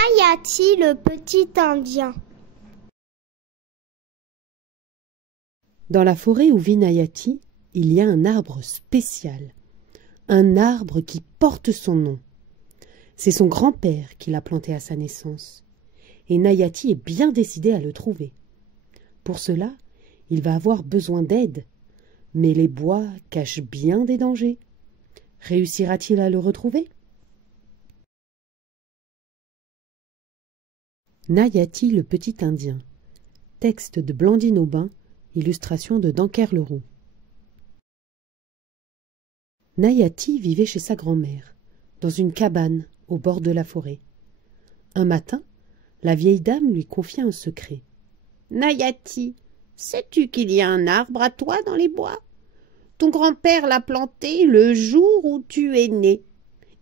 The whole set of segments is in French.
Nayati le petit Indien. Dans la forêt où vit Nayati, il y a un arbre spécial, un arbre qui porte son nom. C'est son grand-père qui l'a planté à sa naissance, et Nayati est bien décidé à le trouver. Pour cela, il va avoir besoin d'aide, mais les bois cachent bien des dangers. Réussira-t-il à le retrouver? Nayati le petit Indien. Texte de Blandine Aubin, illustration de Danker-Leroux. Nayati vivait chez sa grand-mère, dans une cabane au bord de la forêt. Un matin, la vieille dame lui confia un secret. « Nayati, sais-tu qu'il y a un arbre à toi dans les bois? Ton grand-père l'a planté le jour où tu es né.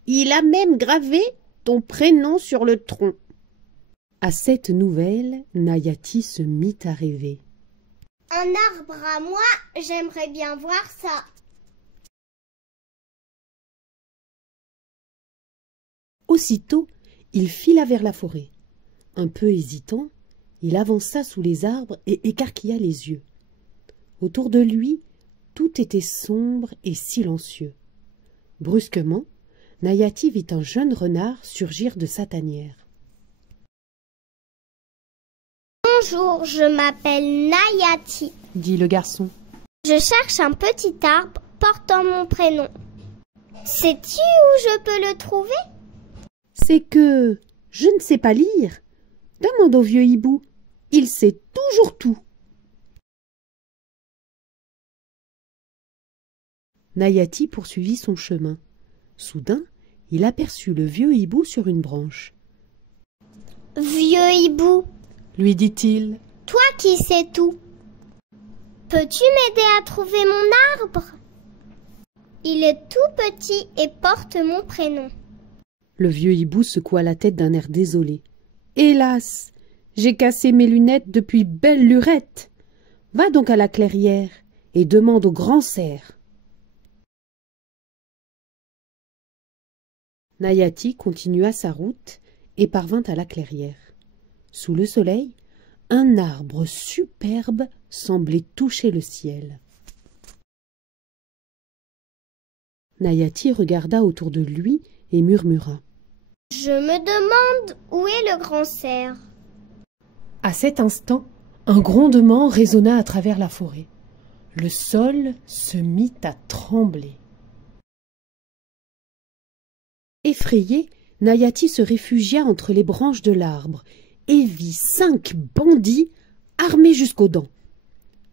Il a même gravé ton prénom sur le tronc. » À cette nouvelle, Nayati se mit à rêver. « Un arbre à moi, j'aimerais bien voir ça. » Aussitôt, il fila vers la forêt. Un peu hésitant, il avança sous les arbres et écarquilla les yeux. Autour de lui, tout était sombre et silencieux. Brusquement, Nayati vit un jeune renard surgir de sa tanière. « Bonjour, je m'appelle Nayati, » dit le garçon. « Je cherche un petit arbre portant mon prénom. Sais-tu où je peux le trouver? » « C'est que je ne sais pas lire. Demande au vieux hibou. Il sait toujours tout. » Nayati poursuivit son chemin. Soudain, il aperçut le vieux hibou sur une branche. « Vieux hibou, » lui dit-il, « toi qui sais tout, peux-tu m'aider à trouver mon arbre? Il est tout petit et porte mon prénom. » Le vieux hibou secoua la tête d'un air désolé. « Hélas, j'ai cassé mes lunettes depuis belle lurette. Va donc à la clairière et demande au grand cerf. » Nayati continua sa route et parvint à la clairière. Sous le soleil, un arbre superbe semblait toucher le ciel. Nayati regarda autour de lui et murmura. « Je me demande où est le grand cerf. » À cet instant, un grondement résonna à travers la forêt. Le sol se mit à trembler. Effrayé, Nayati se réfugia entre les branches de l'arbre et vit 5 bandits armés jusqu'aux dents.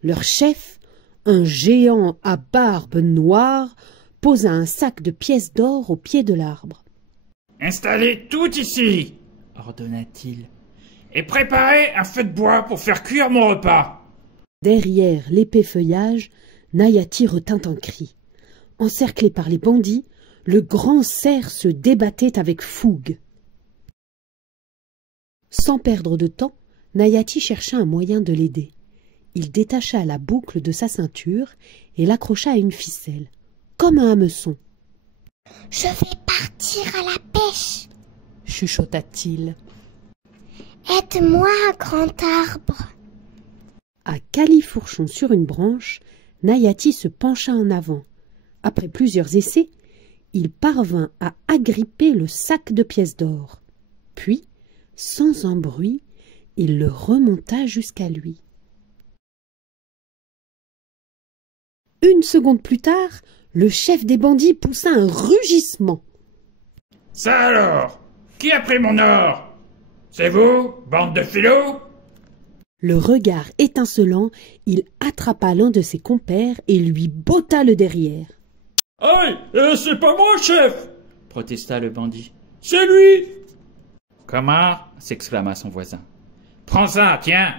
Leur chef, un géant à barbe noire, posa un sac de pièces d'or au pied de l'arbre. « Installez tout ici, » ordonna-t-il, « et préparez un feu de bois pour faire cuire mon repas. » Derrière l'épais feuillage, Nayati retint un cri. Encerclé par les bandits, le grand cerf se débattait avec fougue. Sans perdre de temps, Nayati chercha un moyen de l'aider. Il détacha la boucle de sa ceinture et l'accrocha à une ficelle, comme un hameçon. « Je vais partir à la pêche, » chuchota-t-il. « Aide-moi, grand arbre. » À califourchon sur une branche, Nayati se pencha en avant. Après plusieurs essais, il parvint à agripper le sac de pièces d'or. Puis, sans un bruit, il le remonta jusqu'à lui. Une seconde plus tard, le chef des bandits poussa un rugissement. « Ça alors, qui a pris mon or? C'est vous, bande de filots ?» Le regard étincelant, il attrapa l'un de ses compères et lui botta le derrière. « Aïe, c'est pas moi, chef !» protesta le bandit. « C'est lui !»« Comment ?» s'exclama son voisin. « Prends ça, tiens !»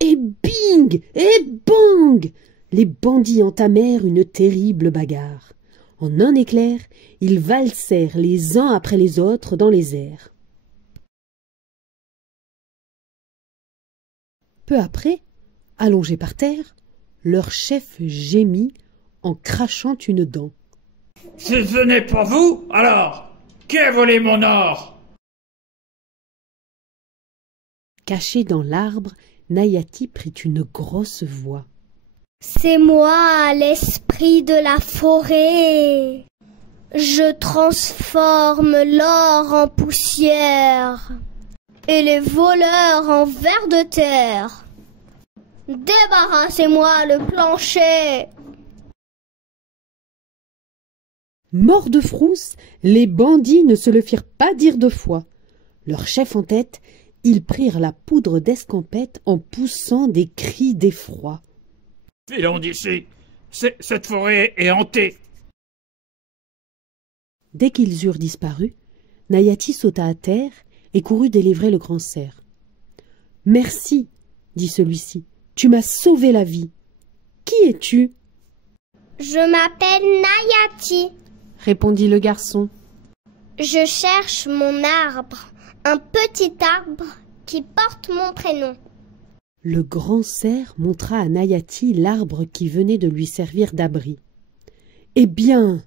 Et bing! Et bang! Les bandits entamèrent une terrible bagarre. En un éclair, ils valsèrent les uns après les autres dans les airs. Peu après, allongé par terre, leur chef gémit en crachant une dent. « Si ce n'est pas vous, alors, qui a volé mon or ?» Cachée dans l'arbre, Nayati prit une grosse voix. « C'est moi, l'esprit de la forêt. Je transforme l'or en poussière et les voleurs en vers de terre. Débarrassez-moi le plancher. » Morts de frousse, les bandits ne se le firent pas dire 2 fois. Leur chef en tête, ils prirent la poudre d'escampette en poussant des cris d'effroi. « Filons d'ici. Cette forêt est hantée. » Dès qu'ils eurent disparu, Nayati sauta à terre et courut délivrer le grand cerf. « Merci, dit celui-ci, tu m'as sauvé la vie. Qui es-tu » ? « Je m'appelle Nayati, » répondit le garçon. « Je cherche mon arbre, un petit arbre qui porte mon prénom. » Le grand cerf montra à Nayati l'arbre qui venait de lui servir d'abri. « Eh bien,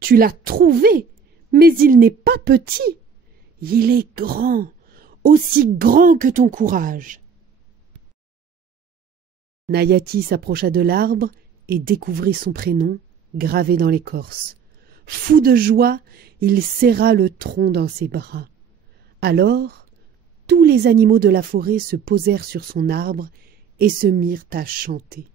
tu l'as trouvé, mais il n'est pas petit. Il est grand, aussi grand que ton courage. » Nayati s'approcha de l'arbre et découvrit son prénom gravé dans l'écorce. Fou de joie, il serra le tronc dans ses bras. Alors, tous les animaux de la forêt se posèrent sur son arbre et se mirent à chanter.